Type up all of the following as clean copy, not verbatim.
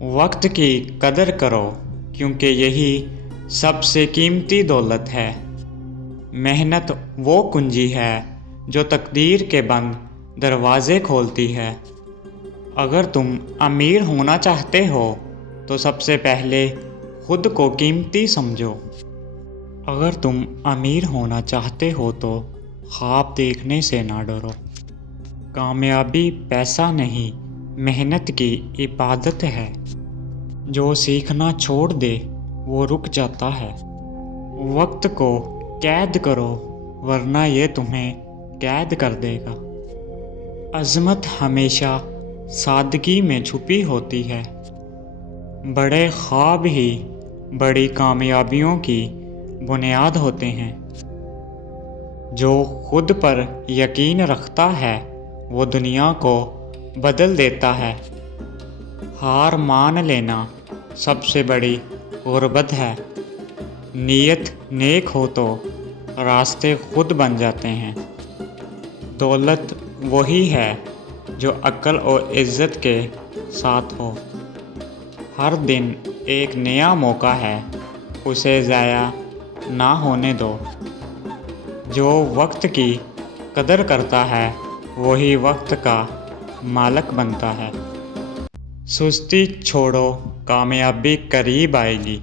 وقت کی قدر کرو کیونکہ یہی سب سے قیمتی دولت ہے۔ محنت وہ کنجی ہے جو تقدیر کے بند دروازے کھولتی ہے۔ اگر تم امیر ہونا چاہتے ہو تو سب سے پہلے خود کو قیمتی سمجھو۔ اگر تم امیر ہونا چاہتے ہو تو خواب دیکھنے سے نہ ڈرو۔ کامیابی پیسہ نہیں، محنت کی عبادت ہے۔ جو سیکھنا چھوڑ دے وہ رک جاتا ہے۔ وقت کو قید کرو ورنہ یہ تمہیں قید کر دے گا۔ عظمت ہمیشہ سادگی میں چھپی ہوتی ہے۔ بڑے خواب ہی بڑی کامیابیوں کی بنیاد ہوتے ہیں۔ جو خود پر یقین رکھتا ہے وہ دنیا کو بدل دیتا ہے۔ ہار مان لینا سب سے بڑی غربت ہے۔ نیت نیک ہو تو راستے خود بن جاتے ہیں۔ دولت وہی ہے جو عقل اور عزت کے ساتھ ہو۔ ہر دن ایک نیا موقع ہے، اسے ضائع نہ ہونے دو۔ جو وقت کی قدر کرتا ہے وہی وقت کا مالک بنتا ہے۔ سستی چھوڑو، کامیابی قریب آئے گی۔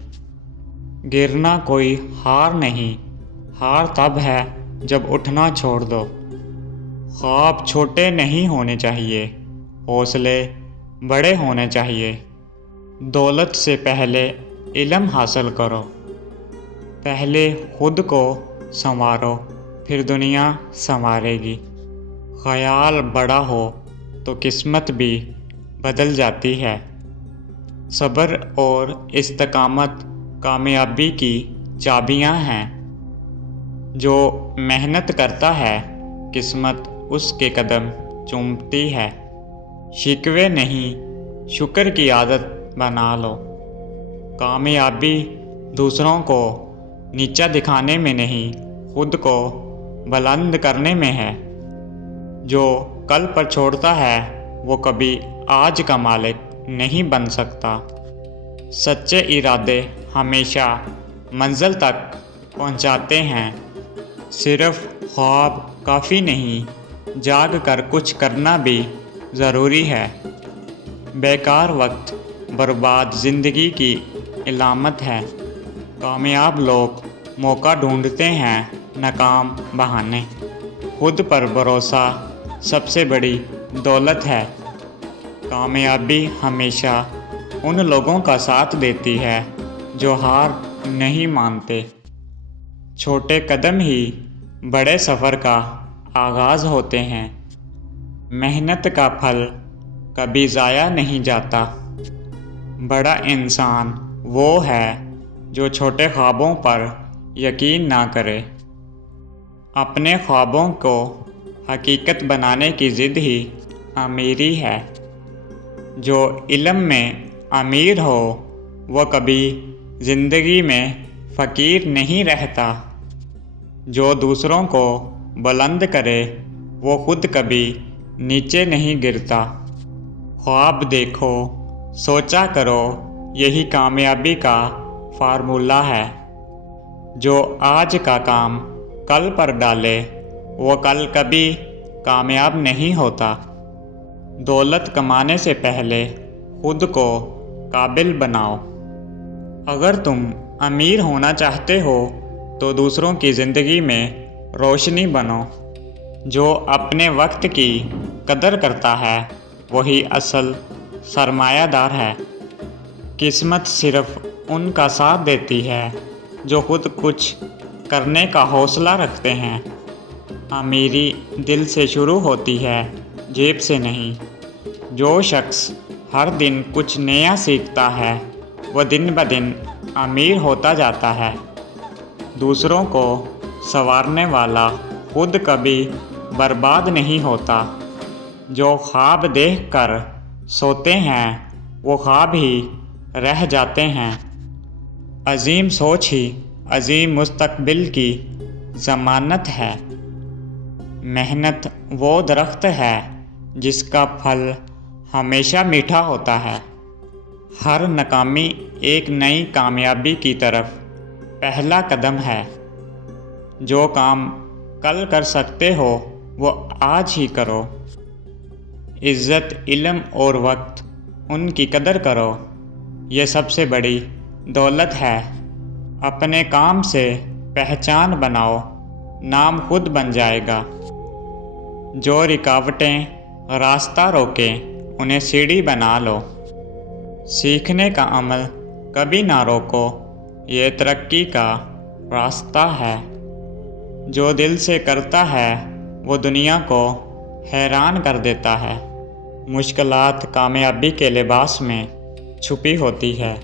گرنا کوئی ہار نہیں، ہار تب ہے جب اٹھنا چھوڑ دو۔ خواب چھوٹے نہیں ہونے چاہیے، حوصلے بڑے ہونے چاہیے۔ دولت سے پہلے علم حاصل کرو۔ پہلے خود کو سنوارو پھر دنیا سنوارے گی۔ خیال بڑا ہو تو قسمت بھی بدل جاتی ہے۔ صبر اور استقامت کامیابی کی چابیاں ہیں۔ جو محنت کرتا ہے قسمت اس کے قدم چومتی ہے۔ شکوے نہیں، شکر کی عادت بنا لو۔ کامیابی دوسروں کو نیچا دکھانے میں نہیں، خود کو بلند کرنے میں ہے۔ جو کل پر چھوڑتا ہے وہ کبھی آج کا مالک نہیں بن سکتا۔ سچے ارادے ہمیشہ منزل تک پہنچاتے ہیں۔ صرف خواب کافی نہیں، جاگ کر کچھ کرنا بھی ضروری ہے۔ بیکار وقت برباد زندگی کی علامت ہے۔ کامیاب لوگ موقع ڈھونڈتے ہیں، ناکام بہانے۔ خود پر بھروسہ سب سے بڑی دولت ہے۔ کامیابی ہمیشہ ان لوگوں کا ساتھ دیتی ہے جو ہار نہیں مانتے۔ چھوٹے قدم ہی بڑے سفر کا آغاز ہوتے ہیں۔ محنت کا پھل کبھی ضائع نہیں جاتا۔ بڑا انسان وہ ہے جو چھوٹے خوابوں پر یقین نہ کرے۔ اپنے خوابوں کو حقیقت بنانے کی ضد ہی امیری ہے۔ جو علم میں امیر ہو وہ کبھی زندگی میں فقیر نہیں رہتا۔ جو دوسروں کو بلند کرے وہ خود کبھی نیچے نہیں گرتا۔ خواب دیکھو، سوچا کرو، یہی کامیابی کا فارمولہ ہے۔ جو آج کا کام کل پر ڈالے وہ کل کبھی کامیاب نہیں ہوتا۔ دولت کمانے سے پہلے خود کو قابل بناؤ۔ اگر تم امیر ہونا چاہتے ہو تو دوسروں کی زندگی میں روشنی بنو۔ جو اپنے وقت کی قدر کرتا ہے وہی اصل سرمایہ دار ہے۔ قسمت صرف ان کا ساتھ دیتی ہے جو خود کچھ کرنے کا حوصلہ رکھتے ہیں۔ امیری دل سے شروع ہوتی ہے، جیب سے نہیں۔ جو شخص ہر دن کچھ نیا سیکھتا ہے وہ دن بدن امیر ہوتا جاتا ہے۔ دوسروں کو سنوارنے والا خود کبھی برباد نہیں ہوتا۔ جو خواب دیکھ کر سوتے ہیں وہ خواب ہی رہ جاتے ہیں۔ عظیم سوچ ہی عظیم مستقبل کی ضمانت ہے۔ محنت وہ درخت ہے جس کا پھل ہمیشہ میٹھا ہوتا ہے۔ ہر ناکامی ایک نئی کامیابی کی طرف پہلا قدم ہے۔ جو کام کل کر سکتے ہو وہ آج ہی کرو۔ عزت، علم اور وقت، ان کی قدر کرو۔ یہ سب سے بڑی دولت ہے۔ اپنے کام سے پہچان بناؤ، نام خود بن جائے گا۔ جو رکاوٹیں راستہ روکیں انہیں سیڑھی بنا لو۔ سیکھنے کا عمل کبھی نہ روکو، یہ ترقی کا راستہ ہے۔ جو دل سے کرتا ہے وہ دنیا کو حیران کر دیتا ہے۔ مشکلات کامیابی کے لباس میں چھپی ہوتی ہے۔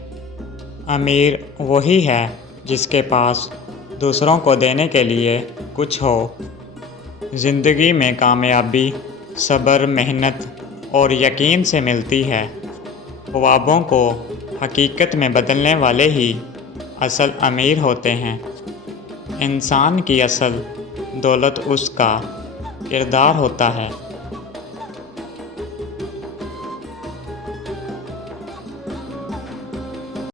امیر وہی ہے جس کے پاس دوسروں کو دینے کے لیے کچھ ہو۔ زندگی میں کامیابی صبر، محنت اور یقین سے ملتی ہے۔ خوابوں کو حقیقت میں بدلنے والے ہی اصل امیر ہوتے ہیں۔ انسان کی اصل دولت اس کا کردار ہوتا ہے۔